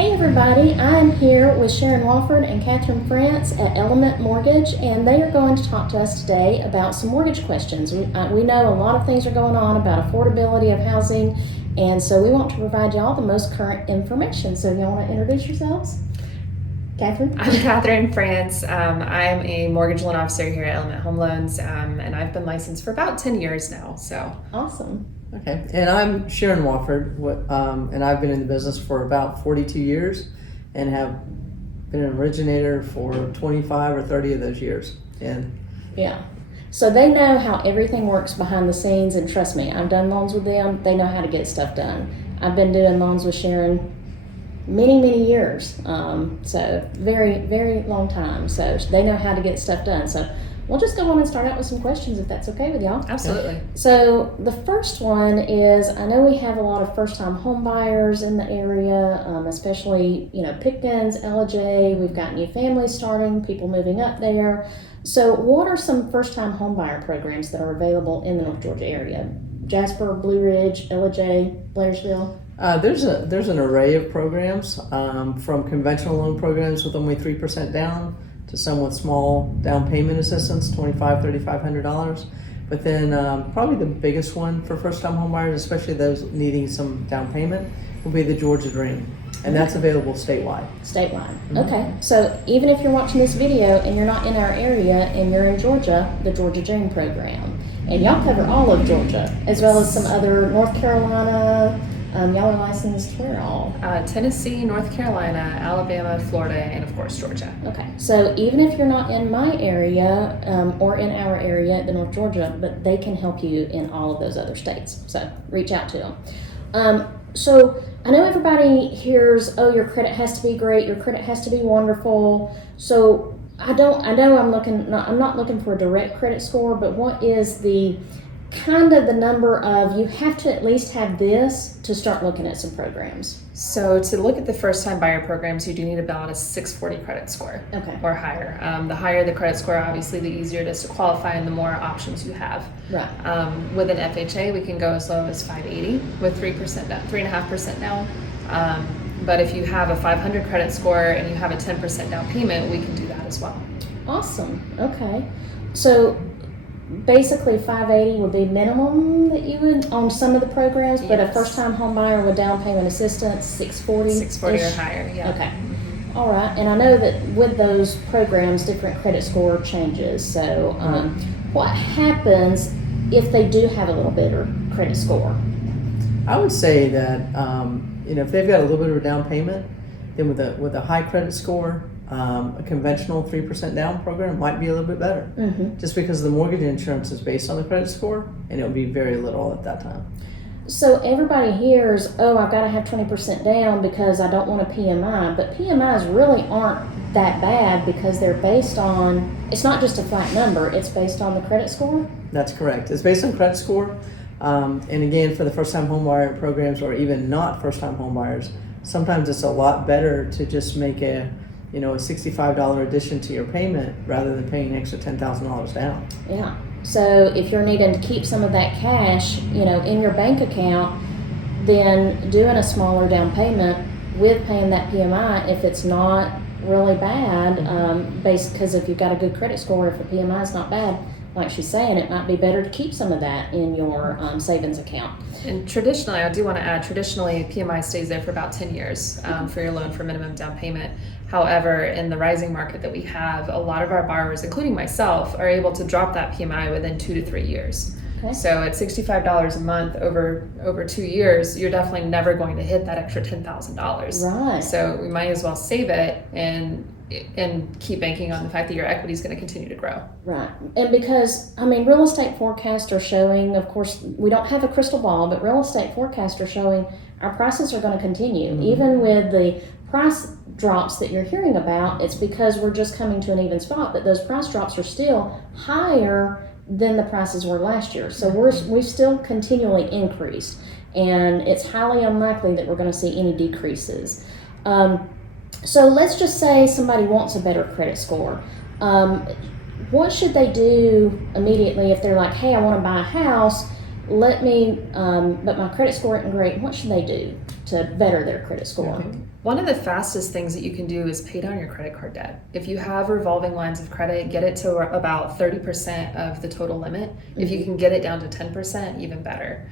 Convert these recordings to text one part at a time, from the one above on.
Hey everybody, I'm here with Sharon Wofford and Katherine at Element Mortgage, and they are going to talk to us today about some mortgage questions. We know a lot of things are going on about affordability of housing, and so we want to provide y'all the most current information. So y'all want to introduce yourselves? Katherine? I'm Katherine France. I'm a mortgage loan officer here at Element Home Loans, and I've been licensed for about 10 years now. So Awesome. Okay, and I'm Sharon Wofford, and I've been in the business for about 42 years and have been an originator for 25 or 30 of those years. And Yeah. So they know how everything works behind the scenes, and trust me, I've done loans with them. They know how to get stuff done. I've been doing loans with Sharon many years, so very long time. So they know how to get stuff done. So we'll just go on and start out with some questions if that's okay with y'all. absolutely. So the first one is, I know we have a lot of first-time home buyers in the area, especially, Pictons, LJ, we've got new families starting, people moving up there. So what are some first-time home buyer programs that are available in the North Georgia area? Jasper, Blue Ridge, LJ, Blairsville? there's an array of programs, from conventional loan programs with only 3% down to some with small down payment assistance, $2,500, $3,500. But then probably the biggest one for first-time home buyers, especially those needing some down payment, will be the Georgia Dream, and that's available statewide. Statewide. Okay, so even if you're watching this video and you're not in our area and you're in Georgia, the Georgia Dream program. And y'all cover all of Georgia, as well as some other North Carolina. Y'all are licensed where all? Tennessee, North Carolina, Alabama, Florida, and of course Georgia. Okay, so even if you're not in my area or in our area, the North Georgia, but they can help you in all of those other states. So reach out to them. So I know everybody hears, oh, your credit has to be great, your credit has to be wonderful. So I know I'm not looking for a direct credit score, but what is the kind of the number of, you have to at least have this to start looking at some programs? So to look at the first-time buyer programs, you do need about a 640 credit score Okay. or higher. The higher the credit score, obviously, the easier it is to qualify and the more options you have. Right. With an FHA, we can go as low as 580 with 3% down, 3.5% down. But if you have a 500 credit score and you have a 10% down payment, we can do that as well. Awesome. Okay. So basically 580 would be minimum that you would on some of the programs, but Yes. a first-time home buyer with down payment assistance, 640? 640 or higher, yeah. Okay. All right. And I know that with those programs, different credit score changes. So what happens if they do have a little better credit score? I would say that if they've got a little bit of a down payment, then with a high credit score, a conventional 3% down program might be a little bit better, just because the mortgage insurance is based on the credit score, and it would be very little at that time. So everybody hears, oh, I've got to have 20% down because I don't want a PMI, but PMIs really aren't that bad because they're based on, it's not just a flat number, it's based on the credit score? That's correct. It's based on credit score, and again, for the first-time home buyer programs, or even not first-time home buyers, sometimes it's a lot better to just make a $65 addition to your payment rather than paying an extra $10,000 down. Yeah. So if you're needing to keep some of that cash, in your bank account, then doing a smaller down payment with paying that PMI, if it's not really bad, because if you've got a good credit score, if a PMI is not bad, like she's saying, it might be better to keep some of that in your savings account. And traditionally, I do want to add, PMI stays there for about 10 years for your loan for minimum down payment. However, in the rising market that we have, a lot of our borrowers, including myself, are able to drop that PMI within 2 to 3 years. Okay. So at $65 a month over 2 years, you're definitely never going to hit that extra $10,000. Right. So we might as well save it and keep banking on the fact that your equity is going to continue to grow. Right. And because, real estate forecasts are showing, of course, we don't have a crystal ball, but real estate forecasts are showing our prices are going to continue. Even with the price drops that you're hearing about, it's because we're just coming to an even spot, but those price drops are still higher than the prices were last year. So we've still continually increased, and it's highly unlikely that we're going to see any decreases. So let's just say somebody wants a better credit score. What should they do immediately if they're like, hey, I want to buy a house, but my credit score isn't great? What should they do to better their credit score. One of the fastest things that you can do is pay down your credit card debt. If you have revolving lines of credit, get it to about 30% of the total limit. If you can get it down to 10%, even better.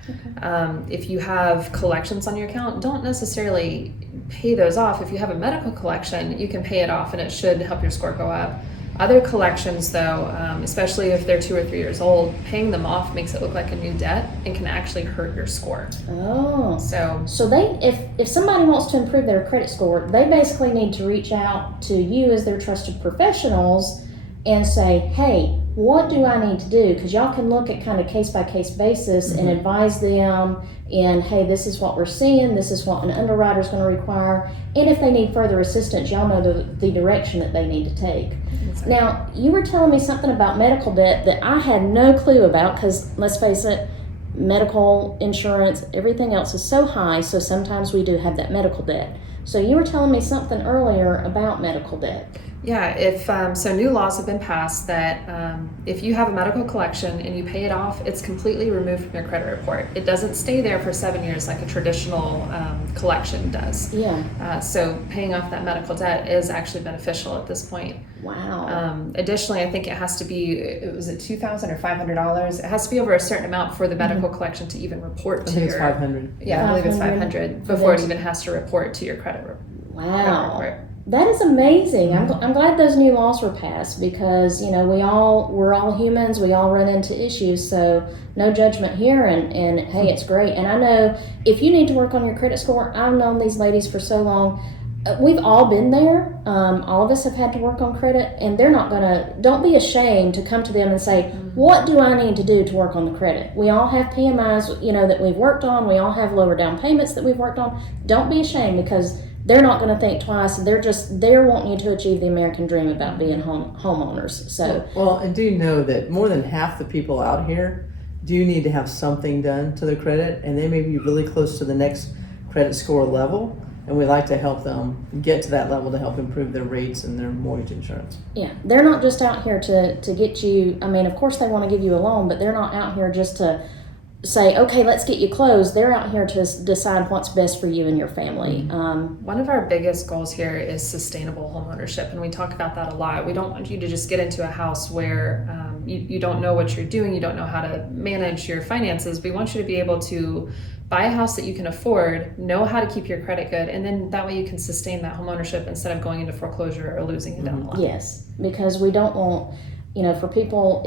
If you have collections on your account, don't necessarily pay those off. If you have a medical collection, you can pay it off and it should help your score go up. Other collections though, especially if they're 2 or 3 years old, paying them off makes it look like a new debt and can actually hurt your score. Oh. So they, if somebody wants to improve their credit score, they basically need to reach out to you as their trusted professionals and say, hey, what do I need to do? Because y'all can look at kind of case-by-case basis and advise them and, hey, this is what we're seeing, this is what an underwriter is going to require, and if they need further assistance, y'all know the direction that they need to take. Exactly. Now, you were telling me something about medical debt that I had no clue about, because let's face it, medical insurance, everything else is so high, so sometimes we do have that medical debt. So you were telling me something earlier about medical debt. Yeah, if so new laws have been passed that if you have a medical collection and you pay it off, it's completely removed from your credit report. It doesn't stay there for 7 years like a traditional collection does. Yeah. So paying off that medical debt is actually beneficial at this point. Wow. Additionally, I think it has to be, was it $2,000 or $500? It has to be over a certain amount for the medical collection to even report to I think your... it's 500. Yeah, I believe it's 500 before it even has to report to your credit report. Wow. That is amazing. I'm glad those new laws were passed because, you know, we're all humans. We all run into issues. So no judgment here. And hey, it's great. And I know if you need to work on your credit score, I've known these ladies for so long. We've all been there. All of us have had to work on credit, and they're not don't be ashamed to come to them and say, what do I need to do to work on the credit? We all have PMIs, you know, that we've worked on. We all have lower down payments that we've worked on. Don't be ashamed because they're not going to think twice. They're wanting you to achieve the American dream about being homeowners. So well, and do know that more than half the people out here do need to have something done to their credit, and they may be really close to the next credit score level, and we like to help them get to that level to help improve their rates and their mortgage insurance. Yeah, they're not just out here to get you. I mean, of course they want to give you a loan, but they're not out here just to say, okay, let's get you closed. They're out here to decide what's best for you and your family. One of our biggest goals here is sustainable homeownership, and we talk about that a lot. We don't want you to just get into a house where you don't know what you're doing, you don't know how to manage your finances. We want you to be able to buy a house that you can afford, know how to keep your credit good, and then that way you can sustain that homeownership instead of going into foreclosure or losing it down the line. Yes, because we don't want, you know, for people,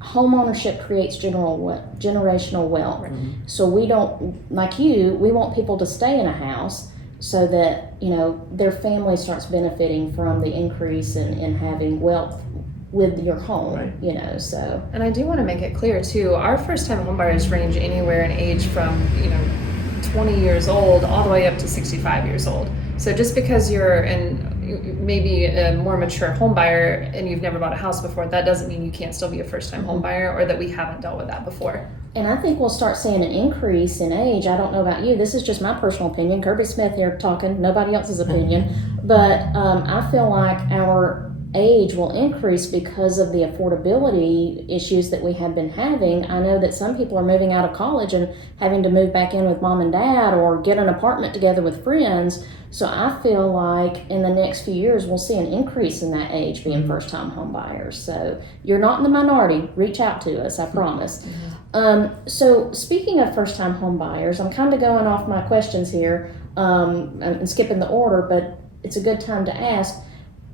home ownership creates generational wealth. Right. So we don't, like you, we want people to stay in a house so that, you know, their family starts benefiting from the increase in having wealth with your home, right. You know, so. And I do want to make it clear too, our first time home buyers range anywhere in age from, you know, 20 years old all the way up to 65 years old. So just because you're maybe a more mature home buyer and you've never bought a house before, that doesn't mean you can't still be a first-time home buyer or that we haven't dealt with that before. And I think we'll start seeing an increase in age. I don't know about you. This is just my personal opinion. Kirby Smith here talking, nobody else's opinion. But I feel like our age will increase because of the affordability issues that we have been having. I know that some people are moving out of college and having to move back in with mom and dad or get an apartment together with friends. So I feel like in the next few years, we'll see an increase in that age being first-time home buyers. So you're not in the minority. Reach out to us, I promise. So speaking of first-time home buyers, I'm kind of going off my questions here and skipping the order, but it's a good time to ask.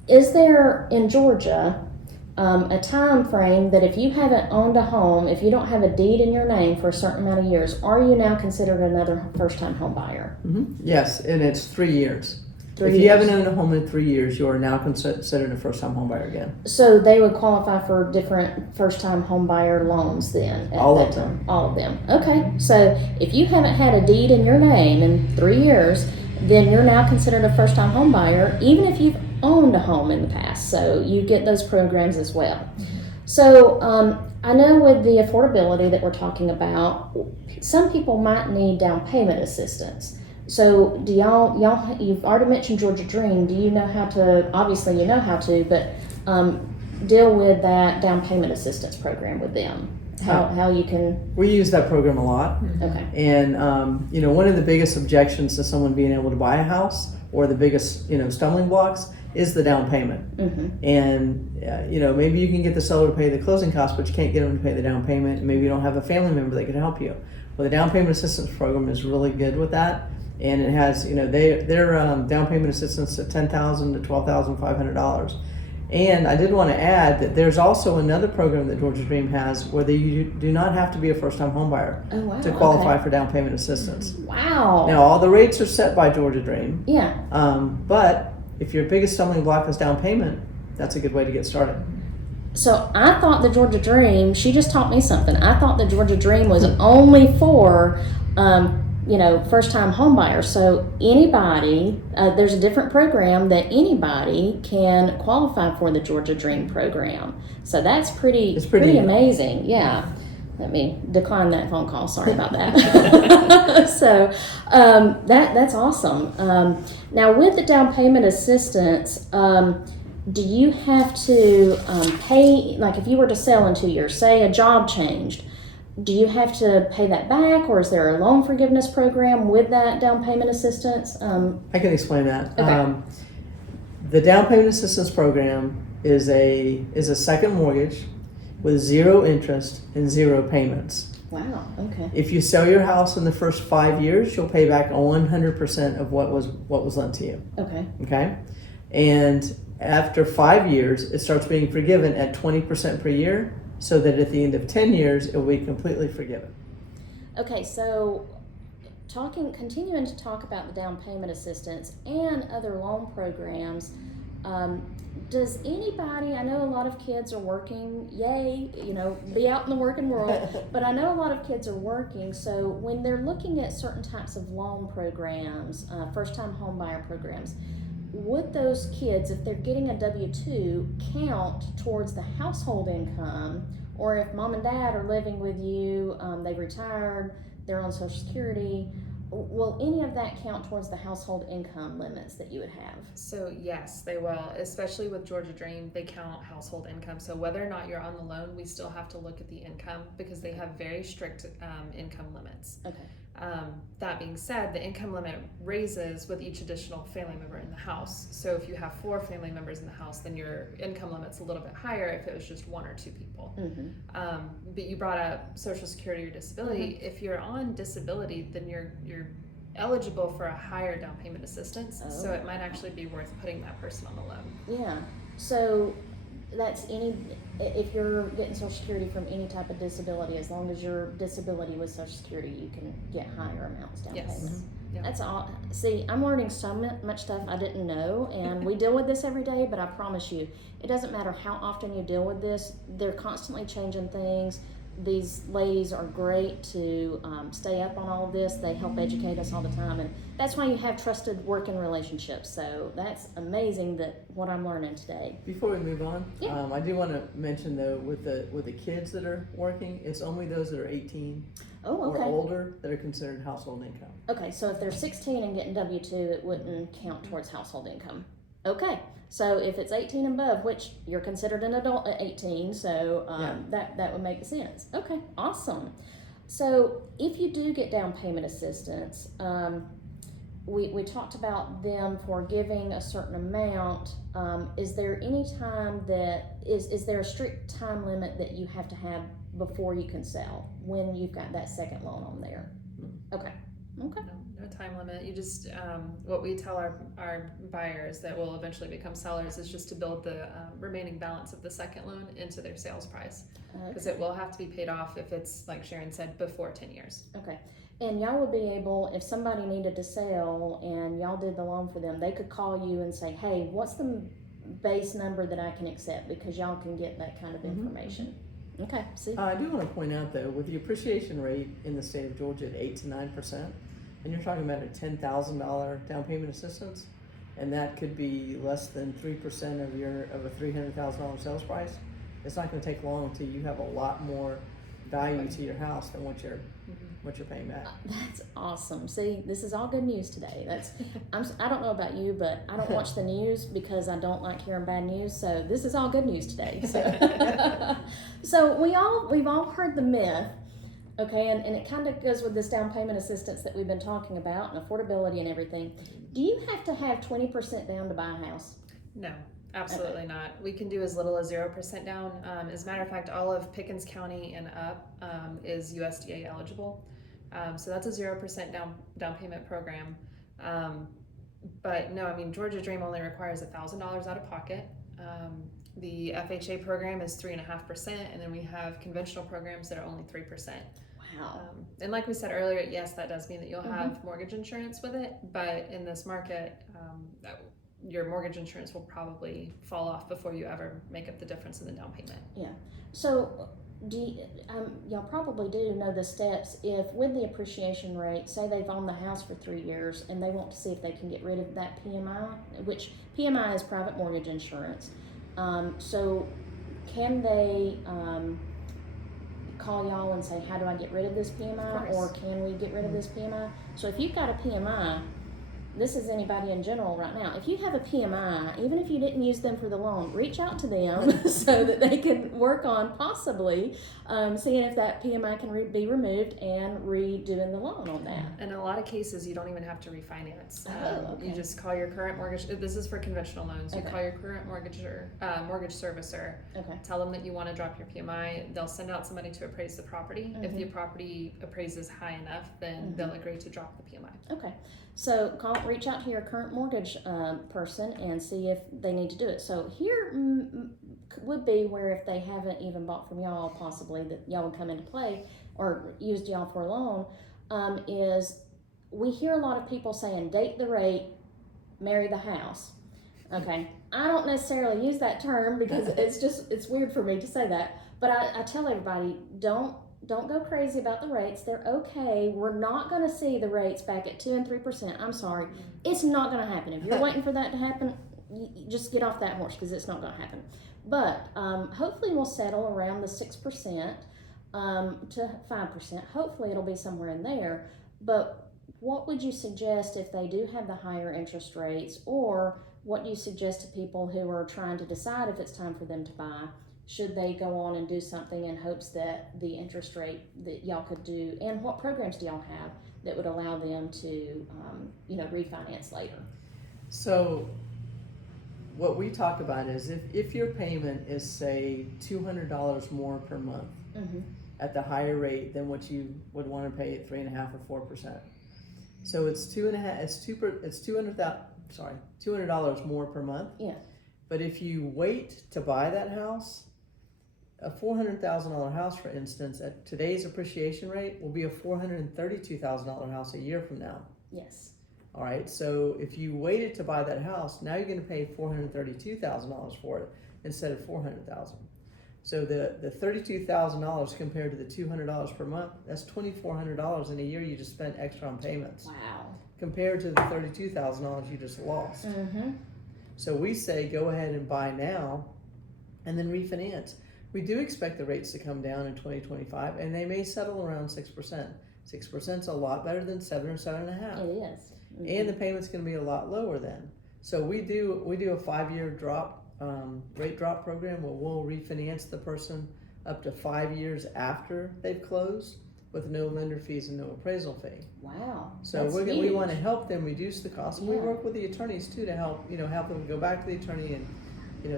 Is there in Georgia a time frame that if you haven't owned a home, if you don't have a deed in your name for a certain amount of years, are you now considered another first-time home buyer? Yes, and it's 3 years. If you you haven't owned a home in 3 years, you are now considered a first-time home buyer again. So they would qualify for different first-time home buyer loans then? All of them. All of them. Okay. So if you haven't had a deed in your name in 3 years, then you're now considered a first-time home buyer, even if you've owned a home in the past. So you get those programs as well. So I know with the affordability that we're talking about, some people might need down payment assistance. So do y'all, you've already mentioned Georgia Dream. Do you know how to, obviously you know how to, but deal with that down payment assistance program with them? how you can, We use that program a lot. okay. And, one of the biggest objections to someone being able to buy a house, or the biggest, stumbling blocks, is the down payment. And, maybe you can get the seller to pay the closing costs, but you can't get them to pay the down payment. And maybe you don't have a family member that can help you. Well, the down payment assistance program is really good with that. And it has, their down payment assistance at $10,000 to $12,500. And I did want to add that there's also another program that Georgia Dream has where you do not have to be a first-time home buyer to qualify for down payment assistance. Wow. Now, all the rates are set by Georgia Dream. Yeah. But if your biggest stumbling block is down payment, that's a good way to get started. So I thought the Georgia Dream, she just taught me something. I thought the Georgia Dream was only for, first-time home buyers. So anybody, there's a different program that anybody can qualify for the Georgia Dream program. So that's pretty amazing. Yeah. Let me decline that phone call. Sorry about that. So that's awesome. Now with the down payment assistance, do you have to pay, like if you were to sell in 2 years, say a job changed, do you have to pay that back, or is there a loan forgiveness program with that down payment assistance? I can explain that. Okay. The down payment assistance program is a second mortgage with 0 interest and 0 payments. Wow, okay. If you sell your house in the first 5 years, you'll pay back 100% of what was lent to you. Okay. Okay? And after 5 years, it starts being forgiven at 20% per year, so that at the end of 10 years, it will be completely forgiven. Okay, so continuing to talk about the down payment assistance and other loan programs, does anybody, I know a lot of kids are working, yay, be out in the working world, but I know a lot of kids are working, so when they're looking at certain types of loan programs, first-time home buyer programs, would those kids, if they're getting a W-2, count towards the household income, or if mom and dad are living with you, they retired, they're on Social Security, will any of that count towards the household income limits that you would have? So yes, they will, especially with Georgia Dream, they count household income. So whether or not you're on the loan, we still have to look at the income because they have very strict income limits. Okay. That being said, the income limit raises with each additional family member in the house. So if you have 4 family members in the house, then your income limit's a little bit higher if it was just 1 or 2 people. But you brought up Social Security or disability. If you're on disability, then you're eligible for a higher down payment assistance. So it might actually be worth putting that person on the loan. Yeah. So that's if you're getting Social Security from any type of disability, as long as your disability with Social Security, you can get higher amounts down payments. Yeah. That's all. See, I'm learning so much stuff I didn't know, and we deal with this every day, but I promise you, it doesn't matter how often you deal with this, they're constantly changing things. These ladies are great to stay up on all of this. They help educate us all the time, and that's why you have trusted working relationships. So that's amazing that what I'm learning today. Before we move on, Yeah. I do want to mention though, with the kids that are working, it's only those that are 18 Oh, okay. or older that are considered household income. Okay, so if they're 16 and getting W-2, it wouldn't count towards household income. Okay, so if it's 18 and above, which you're considered an adult at 18, so that would make sense. Okay, awesome. So if you do get down payment assistance, we talked about them forgiving a certain amount. Is there any time that, is there a strict time limit that you have to have before you can sell when you've got that second loan on there? Okay. No time limit. You just, what we tell our buyers that will eventually become sellers is just to build the remaining balance of the second loan into their sales price. Because it will have to be paid off if it's, like Sharon said, before 10 years. Okay. And y'all would be able, if somebody needed to sell and y'all did the loan for them, they could call you and say, hey, what's the base number that I can accept? Because y'all can get that kind of information. Okay, see? I do want to point out though, with the appreciation rate in the state of Georgia at 8 to 9%, and you're talking about a $10,000 down payment assistance, and that could be less than 3% of a $300,000 sales price, it's not going to take long until you have a lot more value to your house than what you're what you're paying back. That's awesome. See, this is all good news today. I don't know about you, but I don't watch the news because I don't like hearing bad news. So this is all good news today. So, so we've all heard the myth, okay, and it kind of goes with this down payment assistance that we've been talking about and affordability and everything. Do you have to have 20% down to buy a house? No. Absolutely not. We can do as little as 0% down. As a matter of fact, all of Pickens County and up is USDA eligible. So that's a 0% down payment program. But no, I mean, Georgia Dream only requires $1,000 out of pocket. The FHA program is 3.5%, and then we have conventional programs that are only 3%. Wow. And like we said earlier, yes, that does mean that you'll have mortgage insurance with it, but in this market, your mortgage insurance will probably fall off before you ever make up the difference in the down payment. Yeah. So y'all probably do know the steps. If with the appreciation rate, say they've owned the house for 3 years and they want to see if they can get rid of that PMI, which PMI is private mortgage insurance. So can they call y'all and say, how do I get rid of this PMI? Or can we get rid of this PMI? So if you've got a PMI, this is anybody in general right now. If you have a PMI, even if you didn't use them for the loan, reach out to them so that they can work on possibly seeing if that PMI can be removed and redoing the loan on that. In a lot of cases, you don't even have to refinance. Okay. You just call your current mortgage. This is for conventional loans. You Okay. call your current mortgage servicer. Okay. Tell them that you want to drop your PMI. They'll send out somebody to appraise the property. If the property appraises high enough, then they'll agree to drop the PMI. Okay. So reach out to your current mortgage person and see if they need to do it. So here would be where if they haven't even bought from y'all, possibly that y'all would come into play or used y'all for a loan, is we hear a lot of people saying date the rate, marry the house. Okay. I don't necessarily use that term because it's weird for me to say that, but I tell everybody don't go crazy about the rates. They're okay. We're not going to see the rates back at 2 and 3%. I'm sorry. It's not going to happen. If you're waiting for that to happen, you just get off that horse because it's not going to happen. But hopefully we'll settle around the 6% to 5%. Hopefully it'll be somewhere in there. But what would you suggest if they do have the higher interest rates, or what do you suggest to people who are trying to decide if it's time for them to buy? Should they go on and do something in hopes that the interest rate that y'all could do, and what programs do y'all have that would allow them to, refinance later? So what we talk about is if your payment is, say, $200 more per month at the higher rate than what you would want to pay at 3.5% or 4%. So it's $200 more per month. Yeah. But if you wait to buy that house, a $400,000 house, for instance, at today's appreciation rate will be a $432,000 house a year from now. Yes. All right. So if you waited to buy that house, now you're going to pay $432,000 for it instead of $400,000. So the $32,000 compared to the $200 per month, that's $2,400 in a year you just spent extra on payments. Wow. Compared to the $32,000 you just lost. So we say go ahead and buy now and then refinance. We do expect the rates to come down in 2025, and they may settle around 6%. 6% is a lot better than 7 or 7.5. It is. And the payment's going to be a lot lower then. So we do a 5-year rate drop program where we'll refinance the person up to 5 years after they've closed with no lender fees and no appraisal fee. Wow. So we want to help them reduce the cost. And we work with the attorneys too to help them go back to the attorney and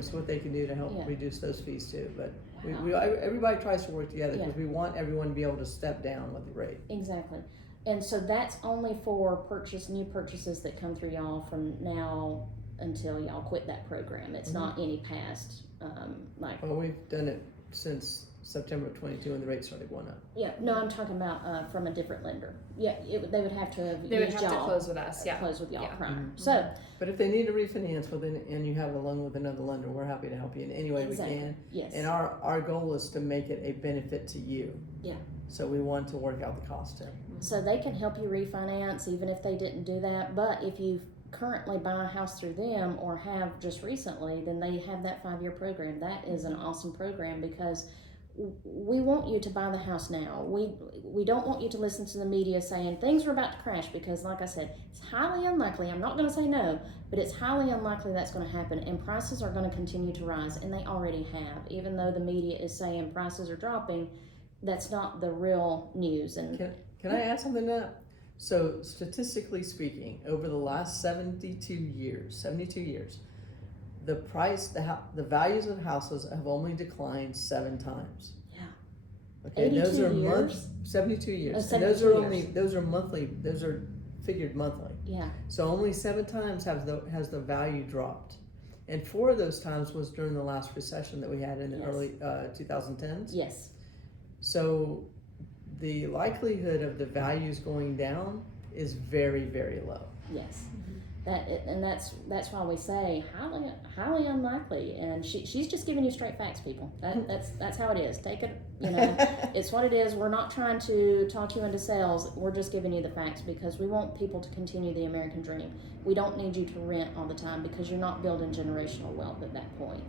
see what they can do to help reduce those fees too. But everybody tries to work together because we want everyone to be able to step down with the rate. Exactly. And so that's only for new purchases that come through y'all from now until y'all quit that program. It's not any past Well, we've done it since September of 22 when the rate started going up. Yeah, no, I'm talking about from a different lender. Yeah, they would have to have They would have to close with us. Yeah, close with y'all Yeah. prior. So, But if they need to refinance and you have a loan with another lender, we're happy to help you in any way Exactly. we can. Yes. And our goal is to make it a benefit to you. Yeah. So we want to work out the cost too. So they can help you refinance even if they didn't do that. But if you currently buy a house through them or have just recently, then they have that 5-year program. That is an awesome program because we want you to buy the house now. We don't want you to listen to the media saying things are about to crash, because like I said, it's highly unlikely. I'm not going to say no, but it's highly unlikely that's going to happen, and prices are going to continue to rise, and they already have. Even though the media is saying prices are dropping, that's not the real news. And Can I add something to that? So statistically speaking, over the last 72 years, the values of houses have only declined 7 times. Yeah. Okay, those 82 are years? 72 years. Oh, And 72 those are monthly, those are figured monthly. Yeah. So only 7 times has the value dropped. And 4 of those times was during the last recession that we had in the Yes. early 2010s. Yes. So the likelihood of the values going down is very, very low. Yes. That's why we say highly unlikely, and she's just giving you straight facts, people. That's how it is. Take it, it's what it is. We're not trying to talk you into sales. We're just giving you the facts because we want people to continue the American dream. We don't need you to rent all the time because you're not building generational wealth at that point.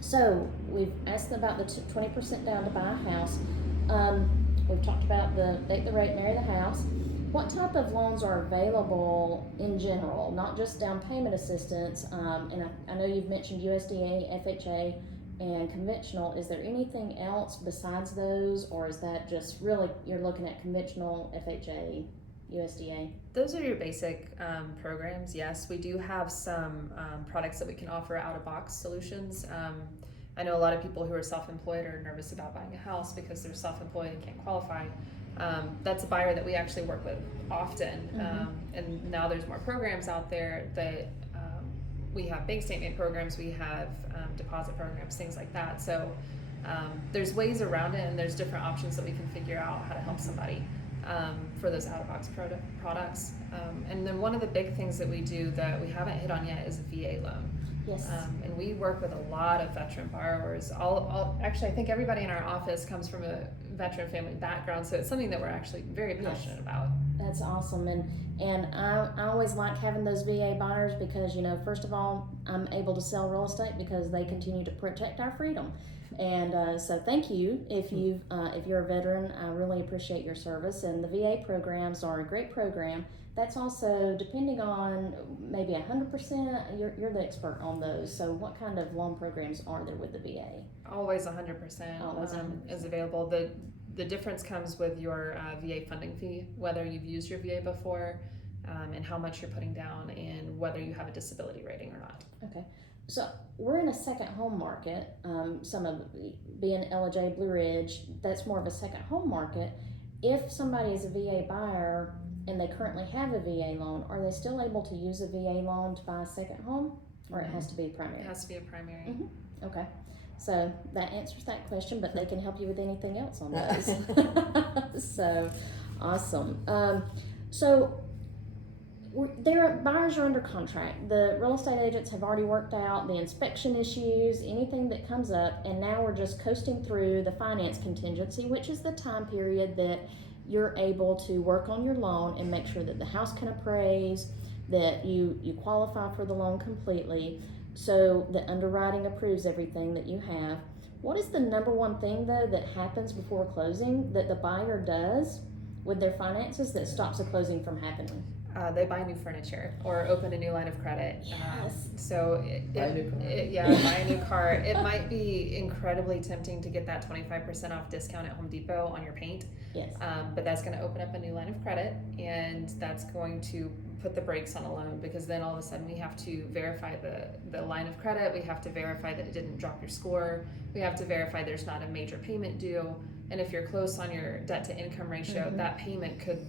So we've asked about the 20% down to buy a house. We've talked about the date the rate, marry the house. What type of loans are available in general, not just down payment assistance? And I know you've mentioned USDA, FHA, and conventional. Is there anything else besides those, or is that just really you're looking at conventional, FHA, USDA? Those are your basic programs. Yes, we do have some products that we can offer out-of-box solutions. I know a lot of people who are self-employed are nervous about buying a house because they're self-employed and can't qualify. That's a buyer that we actually work with often. And now there's more programs out there that we have bank statement programs, we have deposit programs, things like that. So there's ways around it, and there's different options that we can figure out how to help somebody for those out-of-box products. And then one of the big things that we do that we haven't hit on yet is a VA loan. Yes. And we work with a lot of veteran borrowers. Actually, I think everybody in our office comes from a veteran family background, so it's something that we're actually very passionate about. That's awesome, and I always like having those VA buyers because first of all, I'm able to sell real estate because they continue to protect our freedom, and so thank you if you're a veteran. I really appreciate your service, and the VA programs are a great program. That's also depending on maybe 100%. You're the expert on those. So what kind of loan programs are there with the VA? Always 100%, Always 100%. Is available. The difference comes with your VA funding fee, whether you've used your VA before, and how much you're putting down, and whether you have a disability rating or not. Okay. So we're in a second home market. Some of being LJ Blue Ridge, that's more of a second home market. If somebody is a VA buyer and they currently have a VA loan, are they still able to use a VA loan to buy a second home, or it has to be primary? It has to be a primary. Mm-hmm. Okay. So that answers that question, but they can help you with anything else on those. So awesome. So their buyers are under contract. The real estate agents have already worked out the inspection issues, anything that comes up, and now we're just coasting through the finance contingency, which is the time period that you're able to work on your loan and make sure that the house can appraise, that you qualify for the loan completely, so the underwriting approves everything that you have. What is the number one thing, though, that happens before closing that the buyer does with their finances that stops a closing from happening? They buy new furniture or open a new line of credit. Yes. Buy a new car. It might be incredibly tempting to get that 25% off discount at Home Depot on your paint. Yes. But that's going to open up a new line of credit, and that's going to put the brakes on a loan, because then all of a sudden we have to verify the line of credit. We have to verify that it didn't drop your score. We have to verify there's not a major payment due. And if you're close on your debt to income ratio, that payment could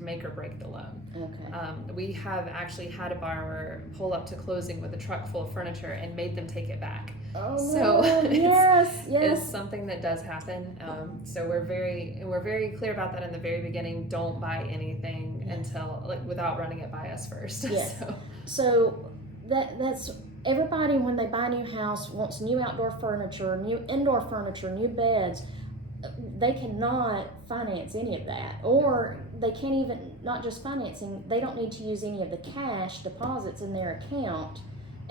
make or break the loan. Okay. We have actually had a borrower pull up to closing with a truck full of furniture and made them take it back. Oh, so no. Yes. it's something that does happen. So we're very clear about that in the very beginning. Don't buy anything until without running it by us first. Yes. So that's everybody, when they buy a new house, wants new outdoor furniture, new indoor furniture, new beds. They cannot finance any of that, or they can't even, not just financing, they don't need to use any of the cash deposits in their account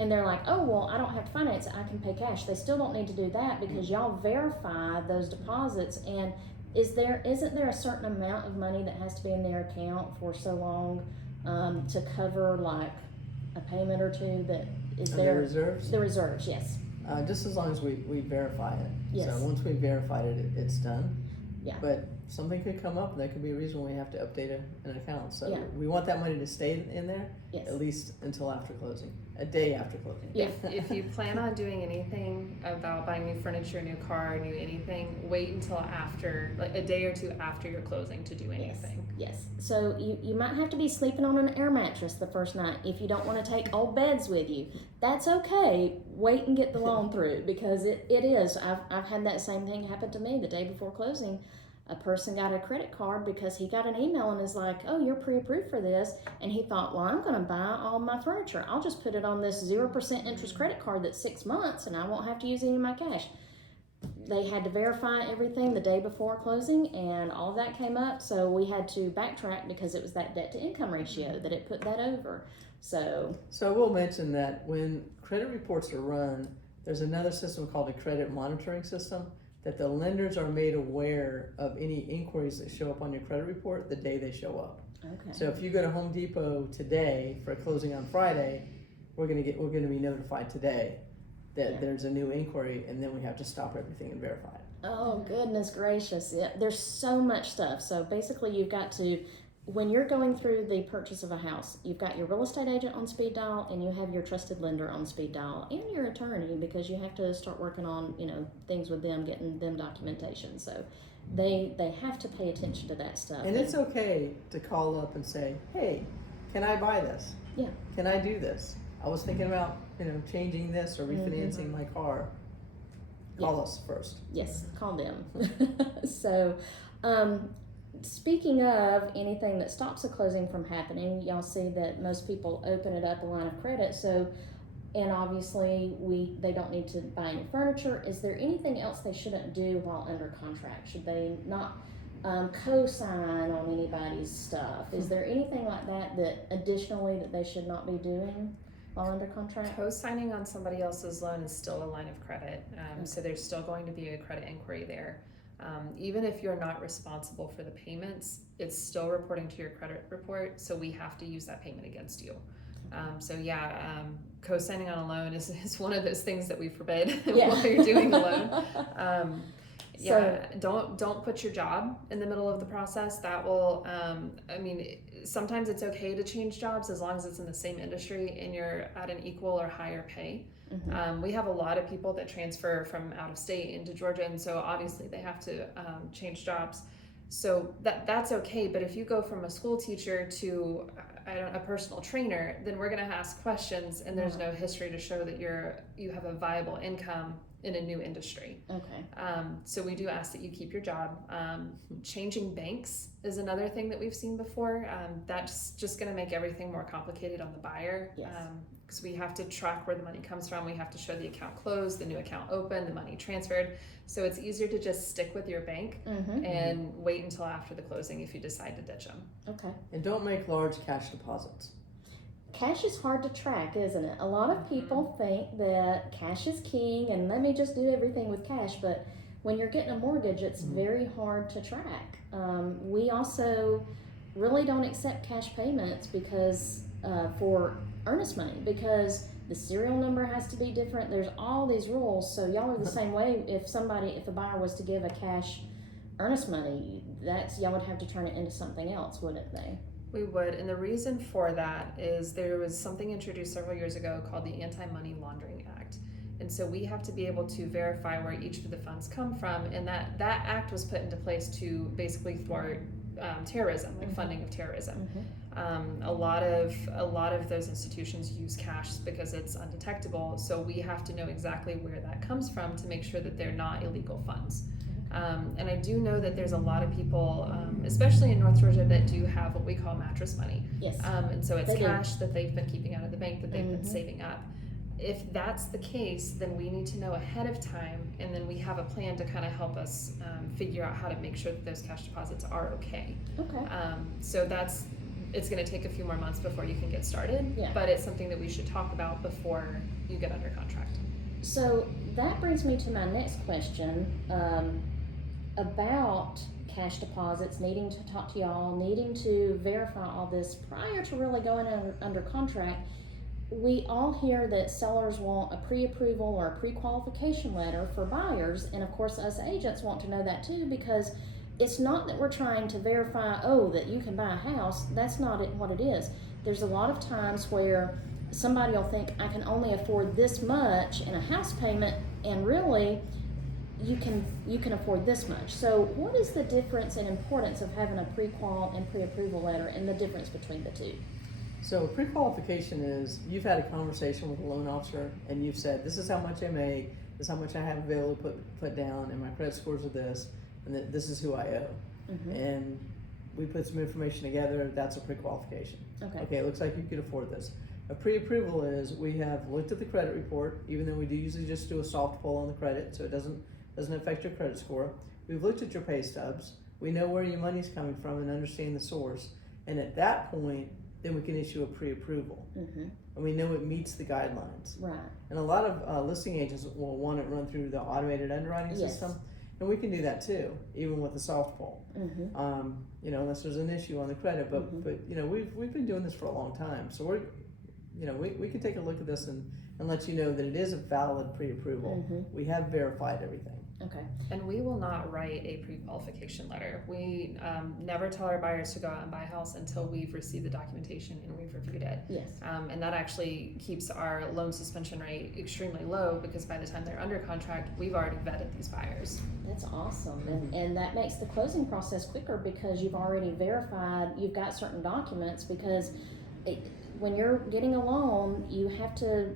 and they're like, oh, well, I don't have to finance it, I can pay cash. They still don't need to do that because y'all verify those deposits. And isn't there a certain amount of money that has to be in their account for so long to cover like a payment or two that is there? The reserves? The reserves, yes. Just as long as we verify it. Yes. So once we verified it, it's done. Yeah. But something could come up. There could be a reason we have to update an account. So Yeah. we want that money to stay in there Yes. at least until after closing, a day after closing. Yeah. If you plan on doing anything about buying new furniture, new car, new anything, wait until after, like a day or two after your closing to do anything. Yes. So you might have to be sleeping on an air mattress the first night if you don't want to take old beds with you. That's okay. Wait and get the loan through because it is. I've had that same thing happen to me the day before closing. A person got a credit card because he got an email and is like, oh, you're pre-approved for this. And he thought, well, I'm going to buy all my furniture. I'll just put it on this 0% interest credit card that's 6 months and I won't have to use any of my cash. They had to verify everything the day before closing and all of that came up. So we had to backtrack because it was that debt to income ratio that it put that over. So I will mention that when credit reports are run, there's another system called a credit monitoring system that the lenders are made aware of any inquiries that show up on your credit report the day they show up. okay. So if you go to Home Depot today for a closing on Friday, we're gonna be notified today that Yeah. there's a new inquiry, and then we have to stop everything and verify it. Oh, goodness gracious. Yeah, there's so much stuff. So basically, you've got to, when you're going through the purchase of a house, you've got your real estate agent on speed dial and you have your trusted lender on speed dial and your attorney because you have to start working on, things with them, getting them documentation. So they have to pay attention to that stuff. And it's okay to call up and say, hey, can I buy this? Yeah. Can I do this? I was thinking about, changing this or refinancing my car. Call us first. Yes, call them. So, speaking of anything that stops a closing from happening, y'all see that most people open it up a line of credit. So, and obviously they don't need to buy any furniture. Is there anything else they shouldn't do while under contract? Should they not co-sign on anybody's stuff? Is there anything like that additionally that they should not be doing while under contract? Co-signing on somebody else's loan is still a line of credit, so there's still going to be a credit inquiry there. Even if you're not responsible for the payments, it's still reporting to your credit report, so we have to use that payment against you. Co-signing on a loan is one of those things that we forbid while you're doing a loan. Don't put your job in the middle of the process. That will, sometimes it's okay to change jobs as long as it's in the same industry and you're at an equal or higher pay. Mm-hmm. We have a lot of people that transfer from out of state into Georgia, and so obviously they have to change jobs. So that's okay, but if you go from a school teacher to a personal trainer, then we're going to ask questions, and there's no history to show that you have a viable income in a new industry. Okay. So we do ask that you keep your job. Changing banks is another thing that we've seen before. That's just going to make everything more complicated on the buyer. Yes. Because we have to track where the money comes from. We have to show the account closed, the new account open, the money transferred. So it's easier to just stick with your bank and wait until after the closing if you decide to ditch them. Okay. And don't make large cash deposits. Cash is hard to track, isn't it? A lot of people think that cash is king and let me just do everything with cash, but when you're getting a mortgage, it's very hard to track. We also really don't accept cash payments because for earnest money because the serial number has to be different. There's all these rules. So y'all are the same way. If a buyer was to give a cash earnest money, y'all would have to turn it into something else, wouldn't they? We would, and the reason for that is there was something introduced several years ago called the Anti-Money Laundering Act. And so we have to be able to verify where each of the funds come from, and that act was put into place to basically thwart terrorism, like funding of terrorism. A lot of those institutions use cash because it's undetectable, so we have to know exactly where that comes from to make sure that they're not illegal funds. And I do know that there's a lot of people, especially in North Georgia, that do have what we call mattress money. Yes. And so it's cash that they've been keeping out of the bank that they've been saving up. If that's the case, then we need to know ahead of time, and then we have a plan to kind of help us figure out how to make sure that those cash deposits are okay. Okay. So that's it's going to take a few more months before you can get started. Yeah. But it's something that we should talk about before you get under contract. So that brings me to my next question about cash deposits, needing to talk to y'all, needing to verify all this prior to really going under contract. We all hear that sellers want a pre-approval or a pre-qualification letter for buyers, and of course us agents want to know that too, because it's not that we're trying to verify, that you can buy a house. That's not what it is. There's a lot of times where somebody will think, I can only afford this much in a house payment, and really you can afford this much. So what is the difference and importance of having a pre-qual and pre-approval letter, and the difference between the two? So pre-qualification is you've had a conversation with a loan officer and you've said, this is how much I make, this is how much I have available to put down, and my credit scores are this, and this is who I owe. Mm-hmm. And we put some information together. That's a pre-qualification. Okay, it looks like you could afford this. A pre-approval is we have looked at the credit report, even though we do usually just do a soft pull on the credit, so it doesn't affect your credit score. We've looked at your pay stubs. We know where your money's coming from and understand the source. And at that point, then we can issue a pre-approval. Mm-hmm. And we know it meets the guidelines. Right. And a lot of listing agents will want it run through the automated underwriting system. And we can do that too, even with the soft pull. Mm-hmm. Unless there's an issue on the credit. But we've been doing this for a long time. So we can take a look at this and let you know that it is a valid pre-approval. Mm-hmm. We have verified everything. Okay. And we will not write a pre-qualification letter. We never tell our buyers to go out and buy a house until we've received the documentation and we've reviewed it. Yes. And that actually keeps our loan suspension rate extremely low, because by the time they're under contract, we've already vetted these buyers. That's awesome. And that makes the closing process quicker, because you've already verified, you've got certain documents, because when you're getting a loan, you have to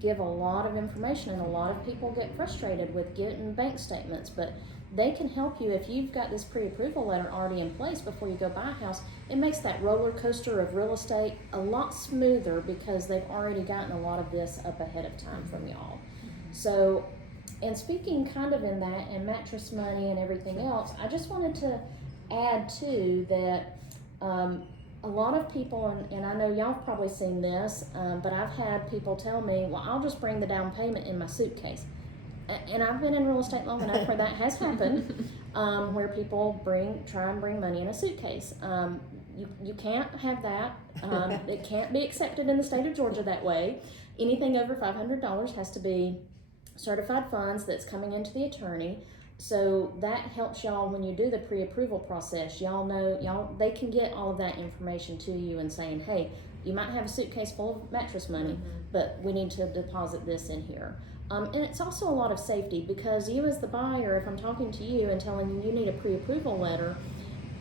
give a lot of information, and a lot of people get frustrated with getting bank statements, but they can help you if you've got this pre-approval letter already in place before you go buy a house. It makes that roller coaster of real estate a lot smoother, because they've already gotten a lot of this up ahead of time from y'all. So, and speaking kind of in that, and mattress money and everything else, I just wanted to add too that a lot of people, and I know y'all have probably seen this, but I've had people tell me, well, I'll just bring the down payment in my suitcase. And I've been in real estate long enough where that has happened, where people try and bring money in a suitcase. You can't have that. It can't be accepted in the state of Georgia that way. Anything over $500 has to be certified funds that's coming into the attorney. So that helps y'all when you do the pre-approval process. They can get all of that information to you and saying, hey, you might have a suitcase full of mattress money, but we need to deposit this in here. And it's also a lot of safety, because you as the buyer, if I'm talking to you and telling you need a pre-approval letter,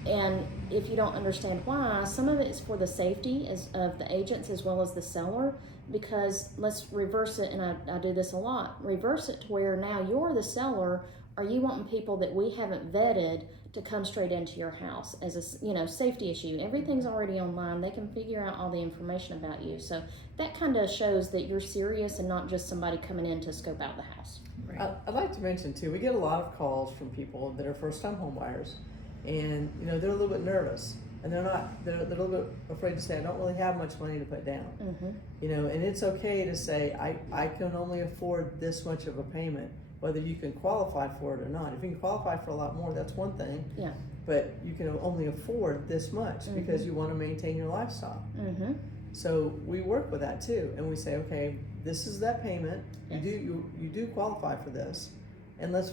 and if you don't understand why, some of it is for the safety of the agents as well as the seller, because let's reverse it, and I do this a lot, reverse it to where now you're the seller. Are you wanting people that we haven't vetted to come straight into your house as a safety issue? Everything's already online. They can figure out all the information about you. So that kind of shows that you're serious and not just somebody coming in to scope out the house. Right. I'd like to mention too, we get a lot of calls from people that are first-time home buyers, and they're a little bit nervous, and they're a little bit afraid to say, I don't really have much money to put down. Mm-hmm. And it's okay to say, I can only afford this much of a payment, whether you can qualify for it or not. If you can qualify for a lot more, that's one thing. Yeah. But you can only afford this much because you want to maintain your lifestyle. Mm-hmm. So we work with that too, and we say, okay, this is that payment. Yes. You do qualify for this, and let's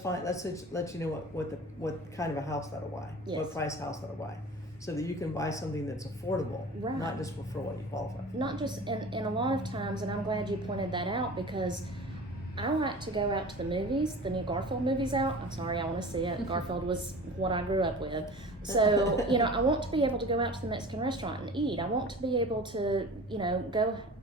let you know what kind of a house that'll buy, Yes. what price house that'll buy, so that you can buy something that's affordable, Right. not just for what you qualify for. Not just, and a lot of times, and I'm glad you pointed that out, because I like to go out to the movies. The new Garfield movie's out. I'm sorry, I want to see it. Garfield was what I grew up with. So, I want to be able to go out to the Mexican restaurant and eat. I want to be able to,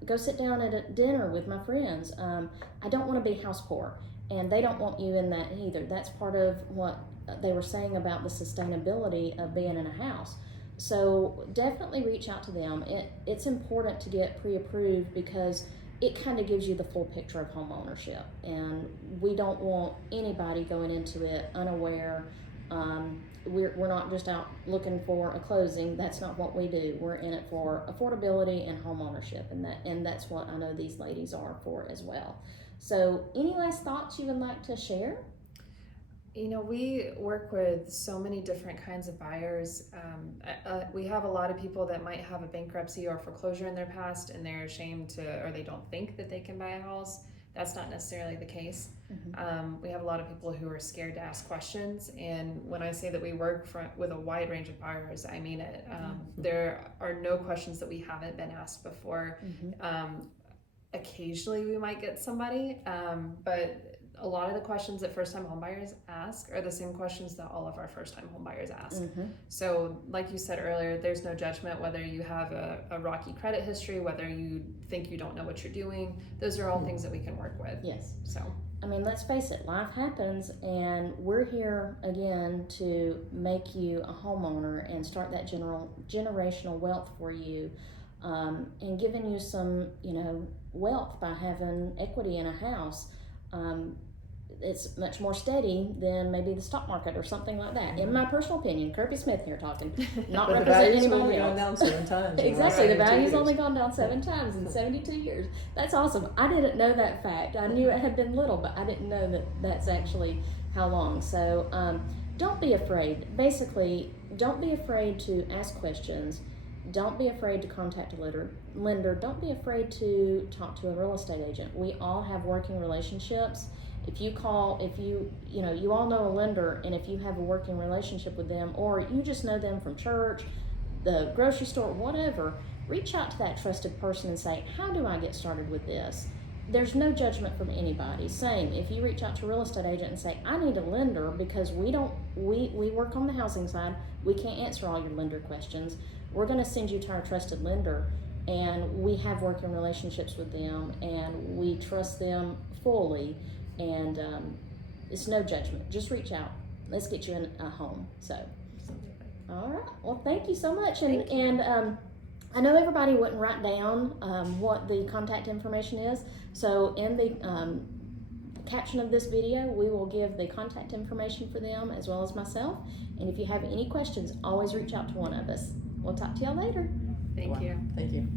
go sit down at a dinner with my friends. I don't want to be house poor, and they don't want you in that either. That's part of what they were saying about the sustainability of being in a house. So definitely reach out to them. It's important to get pre-approved, because it kind of gives you the full picture of home ownership, and we don't want anybody going into it unaware We're not just out looking for a closing. That's not what we do. We're in it for affordability and home ownership, and that's what I know these ladies are for as well. So, any last thoughts you would like to share? You know, we work with so many different kinds of buyers. We have a lot of people that might have a bankruptcy or foreclosure in their past, and they're ashamed to, or they don't think that they can buy a house. That's not necessarily the case. We have a lot of people who are scared to ask questions, and when I say that we work with a wide range of buyers, I mean it. There are no questions that we haven't been asked before. Occasionally we might get somebody, but a lot of the questions that first-time homebuyers ask are the same questions that all of our first-time homebuyers ask. So like you said earlier, there's no judgment whether you have a rocky credit history, whether you think you don't know what you're doing. Those are all things that we can work with. Yes. So I mean, let's face it, life happens, and we're here again to make you a homeowner and start that generational wealth for you, and giving you some, wealth by having equity in a house. It's much more steady than maybe the stock market or something like that. In my personal opinion, Kirby Smith here talking, not But the representing value's anybody only else. gone down 7 times. Exactly, the value's only years. gone down 7 times in 72 years. That's awesome. I didn't know that fact. I knew it had been little, but I didn't know that that's actually how long. So don't be afraid. Basically, don't be afraid to ask questions. Don't be afraid to contact a lender. Don't be afraid to talk to a real estate agent. We all have working relationships. If you all know a lender, and if you have a working relationship with them, or you just know them from church, the grocery store, whatever, reach out to that trusted person and say, how do I get started with this? There's no judgment from anybody. Same, if you reach out to a real estate agent and say, I need a lender because we work on the housing side, we can't answer all your lender questions. We're going to send you to our trusted lender, and we have working relationships with them, and we trust them fully, and it's no judgment. Just reach out. Let's get you in a home. So, all right. Well, thank you so much. And I know everybody wouldn't write down what the contact information is. So in the caption of this video, we will give the contact information for them as well as myself. And if you have any questions, always reach out to one of us. We'll talk to y'all later. thank you. Thank you.